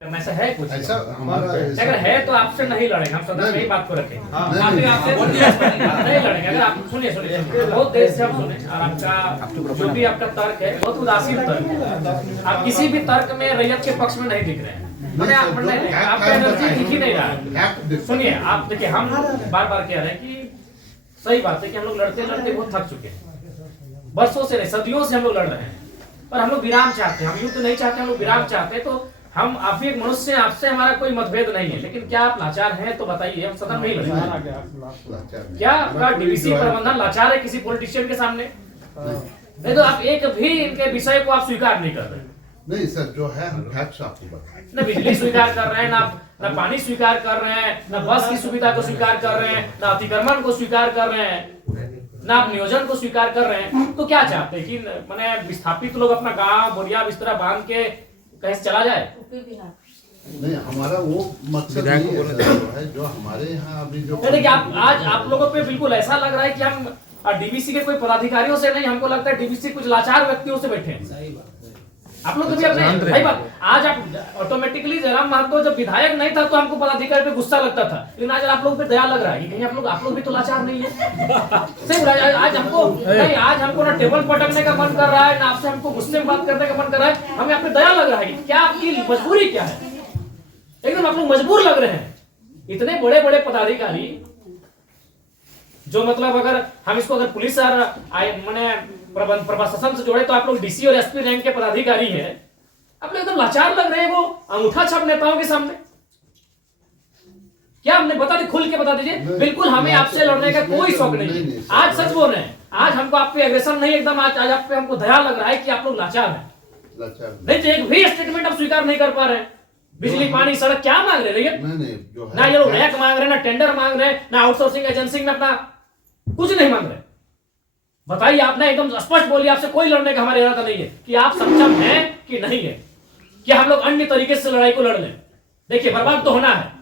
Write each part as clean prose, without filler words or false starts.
ऐसा है कुछ ऐसा हमारा अगर है तो आपसे नहीं लड़ेंगे, हम सदन में ही बात को रखेंगे। आपसे नहीं लड़ेंगे। अगर आप सुनिए बहुत देर से हम सुने और आपका जो भी आपका तर्क है बहुत उदासीन तर्क है। आप किसी भी तर्क में रैयत के पक्ष में नहीं दिख रहे हैं। आपका एनर्जी दिख ही नहीं रहा है। सुनिए आप देखिए, हम बार बार कह रहे हैं कि सही बात है कि हम लोग लड़ते लड़ते बहुत थक चुके हैं। बरसों से नहीं, सदियों से हम लोग लड़ रहे हैं, पर हम लोग विराम चाहते हैं। हम युद्ध नहीं चाहते, हम लोग विराम चाहते हैं। तो हम आप भी एक मनुष्य हैं, आपसे हमारा कोई मतभेद नहीं है, लेकिन क्या आप लाचार हैं तो बताइए, हम सदन में ही लड़ेंगे। क्या आपका डीवीसी प्रबंधन लाचार है किसी पॉलिटिशियन के सामने? नहीं तो आप एक भी इनके विषय को आप स्वीकार नहीं कर रहे। नहीं सर, जो है हम फैक्ट्स आपको बताएं। न बिजली स्वीकार कर रहे हैं, ना पानी स्वीकार कर रहे हैं, ना बस की सुविधा को स्वीकार कर रहे हैं, ना अतिक्रमण को स्वीकार कर रहे हैं, ना आप नियोजन को स्वीकार कर रहे हैं। तो क्या चाहते हैं कि मैंने विस्थापित लोग अपना गांव बोरिया बिस्तरा बांध के कहीं से चला जाए? नहीं, हमारा वो मकसद नहीं है जो हमारे यहाँ अभी जो देखिए आज आप लोगों पे बिल्कुल ऐसा लग रहा है कि हम डीवीसी के कोई पदाधिकारियों से नहीं, हमको लगता है डीवीसी कुछ लाचार व्यक्तियों से बैठे हैं। आप लोग कभी अपने भाई बात आज आप ऑटोमेटिकली जयराम महतो जब विधायक नहीं था तो हमको पदाधिकारी पे गुस्सा लगता था, लेकिन आज आप लोगों पे दया लग रहा है कि कहीं आप लोग भी तो लाचार नहीं है। सही आज हमको नहीं, आज हमको ना टेबल पटकने का मन कर रहा है, ना आपसे हमको गुस्से में बात करने का मन कर रहा है। हमें आप पे दया लग रहा है कि क्या आपकी मजबूरी क्या है। एकदम आप लोग मजबूर लग रहे हैं। इतने बड़े बड़े पदाधिकारी जो मतलब अगर हम इसको अगर पुलिस और मैंने प्रशासन से जोड़े तो आप लोग डीसी और एसपी रैंक के पदाधिकारी हैं, आप लोग एकदम लाचार लग रहे हैं वो अंगूठा छाप नेताओं के सामने। क्या हमने बता दी, खुल के बता दीजिए। बिल्कुल हमें आपसे लड़ने का कोई शौक नहीं है। आज सच बोल रहे हैं, आज हमको आप पे एग्रेशन नहीं, एकदम आज आप पे हमको दया लग रहा है कि आप लोग लाचार हैं। नहीं तो एक भी स्टेटमेंट आप स्वीकार नहीं कर पा रहे हैं। बिजली पानी सड़क क्या मांग रहे हैं? ना ये लोग रैक मांग रहे हैं, ना टेंडर मांग रहे हैं, ना आउटसोर्सिंग एजेंसी में अपना कुछ नहीं मांग रहे। बताइए, आपने एकदम स्पष्ट बोलिए, आपसे कोई लड़ने का हमारा इरादा नहीं है कि आप सक्षम हैं कि नहीं है, कि हम लोग अन्य तरीके से लड़ाई को लड़ लें। देखिए बर्बाद तो होना है,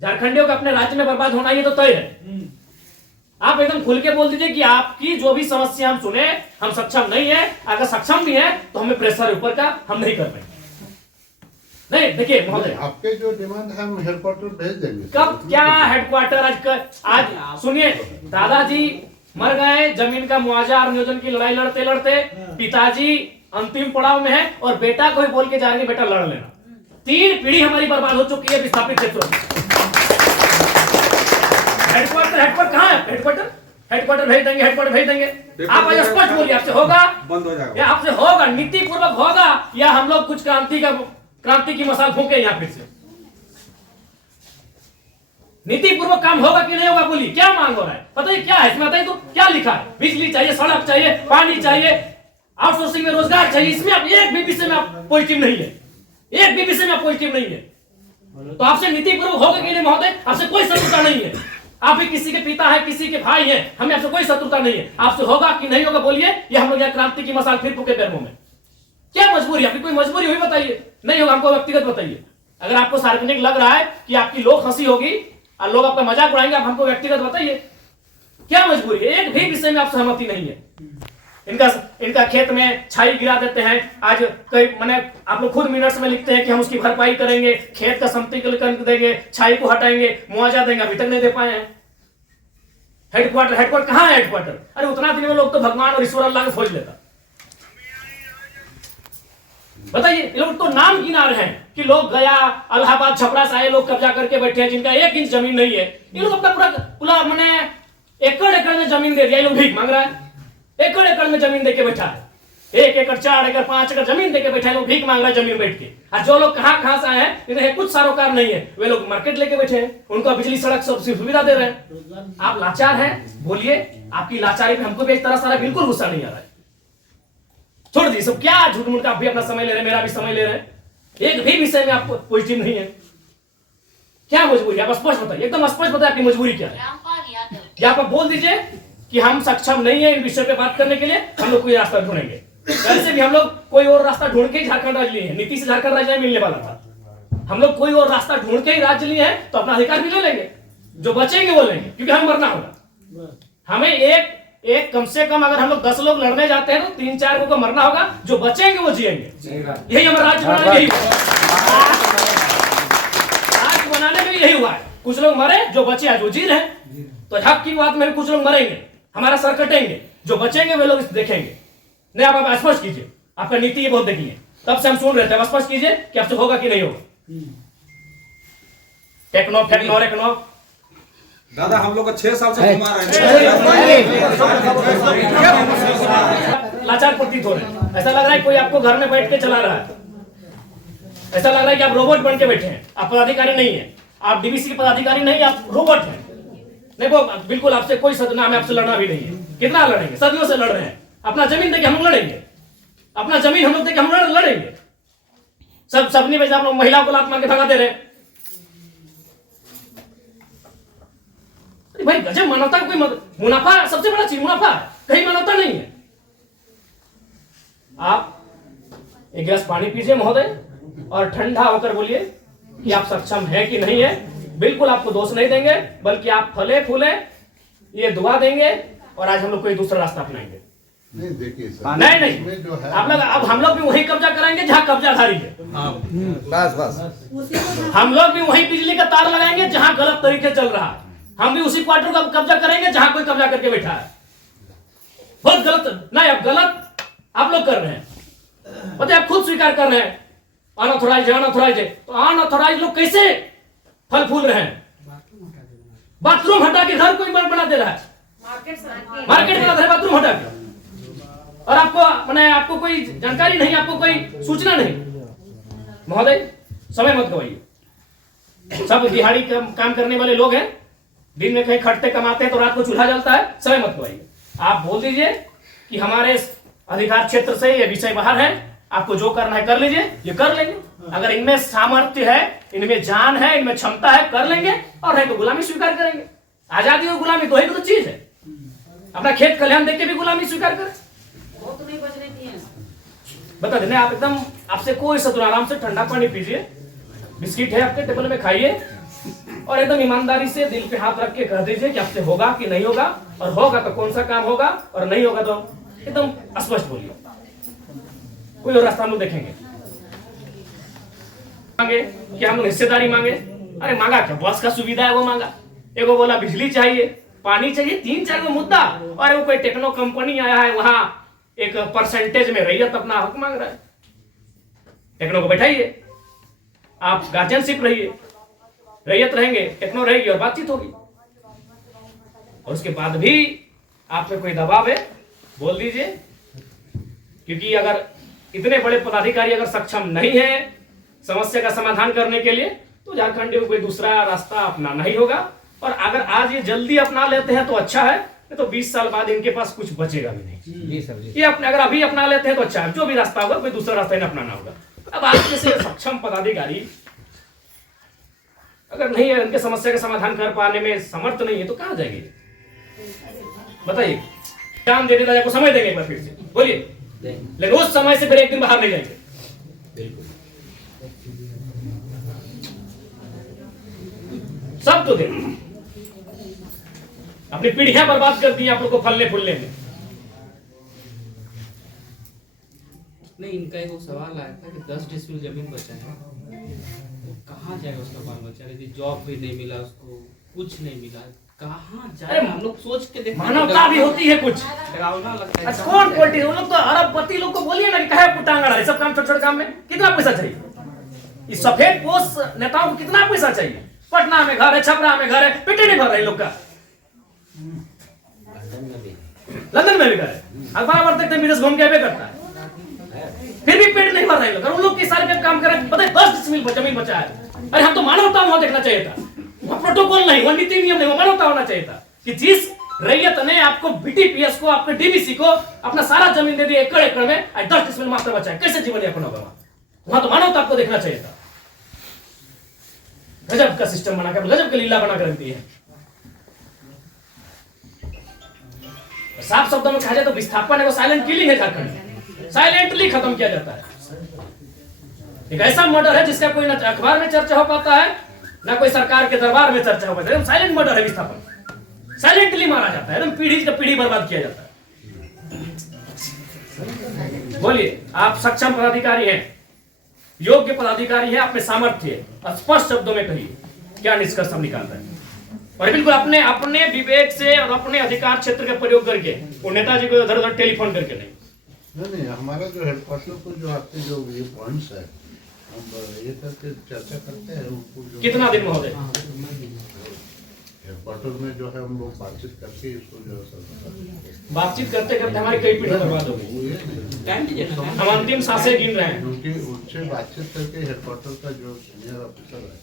झारखंडियों का अपने राज्य में बर्बाद होना ये तो तय है। आप एकदम खुल के बोल दीजिए कि आपकी जो भी समस्या हम सुने, हम सक्षम नहीं है। अगर सक्षम भी है तो हमें प्रेशर ऊपर का हम नहीं कर पाएंगे। नहीं देखिए महोदय, आपके जो डिमांड है हम हेडक्वार्टर भेज देंगे। कब क्या हेडक्वार्टर? आज सुनिए, दादाजी मर गए, जमीन का मुआवजा और नियोजन की लड़ाई लड़ते लड़ते पिताजी अंतिम पड़ाव में है और बेटा को ही बोल के जा रहे हैं बेटा लड़ लेना। 3 पीढ़ी हमारी बर्बाद हो चुकी है विस्थापित क्षेत्रों में। हेडक्वार्टर कहाँ है? हेडक्वार्टर भेज देंगे, हेडक्वार्टर भेज देंगे। आप आज स्पष्ट बोलिए, आपसे होगा बंद हो जाएगा, या आपसे होगा नीति पूर्वक होगा, या हम लोग कुछ क्रांति की मसाल फूके यहाँ फिर से? नीति पूर्वक काम होगा कि नहीं होगा? बोलिए, क्या मांग हो रहा है? बताइए क्या है इसमें, बताइए तो क्या लिखा है? बिजली चाहिए, सड़क चाहिए, पानी चाहिए, आउटसोर्सिंग में रोजगार चाहिए। इसमें आप एक भी विषय में आप पॉजिटिव नहीं है, एक भी विषय में आप पॉजिटिव नहीं है। तो आपसे नीति पूर्वक होगा कि नहीं महोदय? आपसे कोई शत्रुता नहीं है। आप भी किसी के पिता है, किसी के भाई हैं, हमें आपसे कोई शत्रुता नहीं है। आपसे होगा कि नहीं होगा बोलिए, या हम लोग यहाँ क्रांति की मसाल फिर फूके पैरों में? क्या मजबूरी? आपकी कोई मजबूरी हुई बताइए। नहीं होगा हमको व्यक्तिगत बताइए। अगर आपको सार्वजनिक लग रहा है कि आपकी लोग हंसी होगी और लोग आपका मजाक उड़ाएंगे, आप हमको व्यक्तिगत बताइए क्या मजबूरी है? एक भी विषय में आप सहमति नहीं है। इनका खेत में छाई गिरा देते हैं। आज कई मैंने आप लोग खुद मिनट्स में लिखते हैं कि हम उसकी भरपाई करेंगे, खेत का समतलीकरण देंगे, छाई को हटाएंगे, मुआवजा देंगे, अभी तक नहीं दे पाए हैं। हेडक्वार्टर कहाँ है? हेडक्वार्टर अरे उतना दिन में लोग तो भगवान और ईश्वर अल्लाह को खोज लेता। बताइए, ये लोग तो नाम गिना रहे हैं कि लोग गया इलाहाबाद छपरा से आए लोग कब्जा करके बैठे हैं जिनका 1 इंच जमीन नहीं है। ये लोग अपना पूरा मैंने एकड़ में जमीन दे दिया। ये लोग भीख मांग रहा है, एकड़ में जमीन देके बैठा है। 1 एकड़ 4 एकड़ 5 एकड़ जमीन देके बैठा है, लोग भीख मांग रहा है जमीन बैठ के। और जो लोग कहां से आए हैं, इन्हें कुछ सरोकार नहीं है, वे लोग मार्केट लेके बैठे हैं, उनको बिजली सड़क सब सुविधा दे रहे हैं। आप लाचार हैं, बोलिए। आपकी लाचारी पे हमको भी एक तरह सारा बिल्कुल गुस्सा नहीं आ रहा है। छोड़ दी सब, क्या झूठ मूठ का आप भी अपना समय ले रहे हैं, मेरा भी समय ले रहे हैं। एक भी विषय में आपको पॉजिटिव नहीं है। क्या मजबूरी? आप स्पष्ट बताइए, एकदम स्पष्ट बताइए आपकी मजबूरी क्या है। या आप बोल दीजिए कि हम सक्षम नहीं है इन विषय पे बात करने के लिए, हम लोग कोई रास्ता ढूंढेंगे। वैसे भी हम लोग कोई और रास्ता ढूंढ के ही झारखंड राज्य लिए हैं। नीति से झारखंड राज्य मिलने वाला था। हम लोग कोई और रास्ता ढूंढ के ही राज्य लिए हैं, तो अपना अधिकार भी ले लेंगे। जो बचेंगे वो लेंगे, क्योंकि हम मरना होगा। हमें एक कम से कम अगर हम लोग 10 लोग लड़ने जाते हैं तो 3-4 को मरना होगा। जो बचेंगे वो जिएंगे। यही हमारा राज्य बनाना, यही यही हुआ है, कुछ लोग मरे, जो बचे आज वो जी रहे हैं। तो हक की बात में भी कुछ लोग मरेंगे, हमारा सर कटेंगे, जो बचेंगे वे लोग देखेंगे। नहीं आप स्पष्ट कीजिए, आपका नीति ये बहुत देखी है, तब से हम सुन रहे थे, स्पष्ट कीजिए कि आपसे होगा कि नहीं होगा। टेक्नो फेक्नो रेक्नो दादा हम लोग को 6 साल से घुमा रहे हैं। लाचार प्रतीत हो रहे हैं, ऐसा लग रहा है कोई आपको घर में बैठ के चला रहा है, ऐसा लग रहा है कि आप रोबोट बन के बैठे हैं, आप पदाधिकारी नहीं है, आप डीवीसी के पदाधिकारी नहीं, आप रोबोट हैं। देखो बिल्कुल आपसे कोई सदना, हमें आपसे लड़ना भी नहीं है, कितना लड़ेंगे, सदियों से लड़ रहे हैं, अपना जमीन देके हम लोग लड़ेंगे, अपना जमीन हम लोग देके हम लोग लड़ेंगे। सबने वैसे आप लोग महिला को लात मार के भगा दे रहे हैं। भाई गजब, मानवता का कोई मुनाफा सबसे बड़ा चीज मुनाफा है, कहीं मानवता नहीं है। आप एक गिलास पानी पीजिए महोदय और ठंडा होकर बोलिए कि आप सक्षम हैं कि नहीं है। बिल्कुल आपको दोष नहीं देंगे, बल्कि आप फले फूले ये दुआ देंगे और आज हम लोग कोई दूसरा रास्ता अपनाएंगे। नहीं देखिए सर, नहीं जो है आप लोग, अब हम लोग भी वही कब्जा कराएंगे जहां कब्जाधारी है। बस बस हम लोग भी वही बिजली का तार लगाएंगे जहां गलत तरीके चल रहा है। हम भी उसी क्वार्टर का कब्जा करेंगे जहां कोई कब्जा करके बैठा है। बहुत गलत, नहीं अब गलत आप लोग कर रहे हैं, पता है आप खुद स्वीकार कर रहे हैं अनऑथोराइज अनऑथोराइज है। तो अनऑथोराइज लोग कैसे फल फूल रहे हैं? बाथरूम हटा के घर कोई बना दे रहा है, मार्केट बना दे रहा है बाथरूम हटा के, और आपको मैंने आपको कोई जानकारी नहीं, आपको कोई सूचना नहीं। महोदय समय मत गवाइए, सब दिहाड़ी काम करने वाले लोग हैं, दिन में कहीं खटते कमाते हैं तो रात को चूल्हा जलता है, समय मत गवाइए। आप बोल दीजिए कि हमारे अधिकार क्षेत्र से ये विषय बाहर है, आपको जो करना है कर लीजिए, ये कर लेंगे। अगर इनमें सामर्थ्य है, इनमें जान है, इनमें क्षमता है, कर लेंगे, और नहीं तो गुलामी स्वीकार करेंगे। आजादी और गुलामी दो ही तो चीज है। अपना खेत खलिहान देख के भी गुलामी स्वीकार करें, बता देने आप एकदम, आपसे कोई सदुर, आराम से ठंडा पानी पीजिए, बिस्किट है आपके टेबल में खाइए, और एकदम ईमानदारी से दिल पे हाथ रख के कह दीजिए कि आपसे होगा कि नहीं होगा, और होगा तो कौन सा काम होगा, और नहीं होगा तो एकदम स्पष्ट बोलिए। कोई और रास्ता हम लोग देखेंगे। मांगे कि हम लोग हिस्सेदारी मांगे, अरे मांगा क्या, बस का सुविधा है वो मांगा, एगो बोला बिजली चाहिए, पानी चाहिए, 3-4 गो मुद्दा, और वो कोई टेक्नो कंपनी आया है वहां एक परसेंटेज में रैयत अपना हक मांग रहा है। टेक्नो को बैठाइए, आप गार्जियनशिप रहिए, रैयत रहेंगे, टेक्नो रहेगी और बातचीत होगी। और उसके बाद भी आप पे कोई दबाव है, बोल दीजिए, क्योंकि अगर इतने बड़े पदाधिकारी अगर सक्षम नहीं है समस्या का समाधान करने के लिए, तो झारखंड को कोई दूसरा रास्ता अपनाना ही होगा। और अगर आज ये जल्दी अपना लेते हैं तो अच्छा है, नहीं तो 20 साल बाद इनके पास कुछ बचेगा भी नहीं। ये अपने अगर अभी अपना लेते हैं तो अच्छा है, जो भी रास्ता होगा कोई दूसरा रास्ता इन्हें अपनाना होगा। अब आज जैसे सक्षम पदाधिकारी अगर नहीं है, उनके समस्या का समाधान कर पाने में समर्थ नहीं है, तो कहां जाएंगे बताइए? काम देने वाले को समय देंगे एक बार फिर से बोलिए, लेकिन उस समय से फिर एक दिन बाहर नहीं जाएंगे। सब तो देंगे, अपनी पीढ़ियां बर्बाद कर दी आप लोग को फलने फूलने में। नहीं, इनका एक सवाल आया था कि 10 डिसमिल जमीन बचा है, वो कहाँ जाएगा उसका बाल बच्चा? यदि जॉब भी नहीं मिला उसको, कुछ नहीं मिला, कहाँ जाए? हम लोग सोच के देखते, मानवता भी होती है कुछ, डरावना लगता है। कौन पॉलिटिक्स, वो लोग तो अरबपति लोग को बोलिए ना कि कहे पुटांगड़ा है, सब काम छोटे छोटे काम में कितना पैसा चाहिए? इस सफेद पोष नेताओं को कितना पैसा चाहिए? पटना में घर है, छपरा में घर है, पेटे नहीं भर रहे लोग का, लंदन में भी घर है, अखबार पढ़ते थे विदेश घूम के करता है, फिर भी पेट नहीं भर रहे लोग। उन लोग के सारे जब काम कर रहे, पता है 10 डिसमिल जमीन बचा है। अरे हम तो मानवता वहां देखना चाहिए था, वहां प्रोटोकॉल नहीं, वहां नीति नियम नहीं, वहां मानवता होना चाहिए था कि जिस रैयत ने आपको बीटीपीएस को, आपके डीवीसी को अपना सारा जमीन दे दी एकड़ एकड़ में, 10 डिसमिल मात्र बचा है, कैसे जीवन यापन होगा? वहां तो मानवता आपको देखना चाहिए था। गजब का सिस्टम बनाकर, गजब का लीला बनाकर दी है। साफ शब्दों में कहा जाए तो विस्थापन है, साइलेंट किलिंग है झारखंड में, साइलेंटली खत्म किया जाता है। एक ऐसा मर्डर है जिसका कोई ना अखबार में चर्चा हो पाता है, ना कोई सरकार के दरबार में चर्चा हो पाता है। साइलेंट मर्डर है विस्थापन, साइलेंटली मारा जाता है, एकदम पीढ़ी का पीढ़ी बर्बाद किया जाता है। बोलिए, आप सक्षम पदाधिकारी हैं, योग्य पदाधिकारी हैं, आप में सामर्थ्य है, स्पष्ट शब्दों में कहिए क्या निष्कर्ष हम निकाल रहे हैं। और बिल्कुल अपने अपने विवेक से और अपने अधिकार क्षेत्र का प्रयोग करके वो नेताजी को उधर उधर टेलीफोन करके नहीं। हमारा जो हेडक्वार्टर को जो आपके जो ये पॉइंट्स है हम ये करके चर्चा करते हैं उनको जो कितना दिन महोदय हेडक्वार्टर में जो है हम लोग बातचीत करके इसको जो है बातचीत करते करते हमारी कई पीढ़ी बर्बाद हो गई। हम अंतिम सांसें गिन रहे हैं। क्योंकि उनसे बातचीत करके हेडक्वार्टर का जो सीनियर ऑफिसर है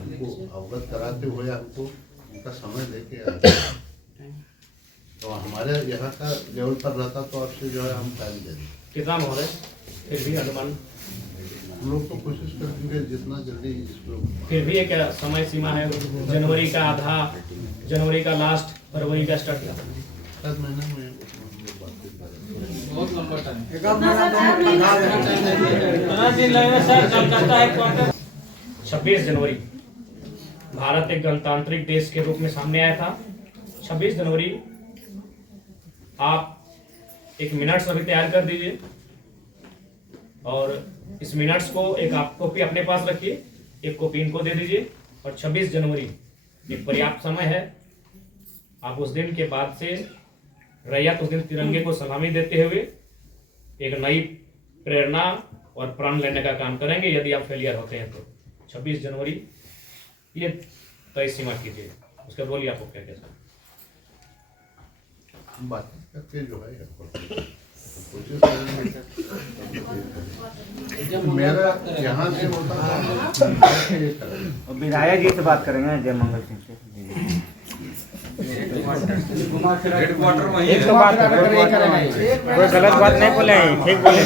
उनको अवगत कराते हुए हमको उनका समय लेके आते हैं। तो हमारे यहाँ का लेवल पर रहता तो आपसे जो है हम टाइम दे दें। कितना महोदय फिर भी अनुमान हम लोग तो कोशिश करेंगे जितना जल्दी इसको फिर भी एक समय सीमा है, जनवरी का आधा, जनवरी का लास्ट, फरवरी का स्टार्ट। 7 महीने में हम लोग बातचीत करेंगे। बहुत लंबा टाइम। 26 जनवरी भारत एक गणतांत्रिक देश के रूप में सामने आया था। 26 जनवरी आप एक मिनट्स अभी तैयार कर दीजिए और इस मिनट्स को एक आप कॉपी अपने पास रखिए, एक कॉपी इनको दे दीजिए। और 26 जनवरी एक पर्याप्त समय है। आप उस दिन के बाद से रैयत उस दिन तिरंगे को सलामी देते हुए एक नई प्रेरणा और प्रण लेने का काम करेंगे। यदि आप फेलियर होते हैं तो 26 जनवरी ये तय सीमा कीजिए। उसके बोलिए आपको क्या कैसा हम बातचीत करके जो है कोशिश करेंगे। मेरा यहाँ से होता था विधायक जी से बात करेंगे जय मंगल सिंह से। हेडक्वार्टर वहीं है। कोई गलत बात नहीं बोले, ठीक बोले।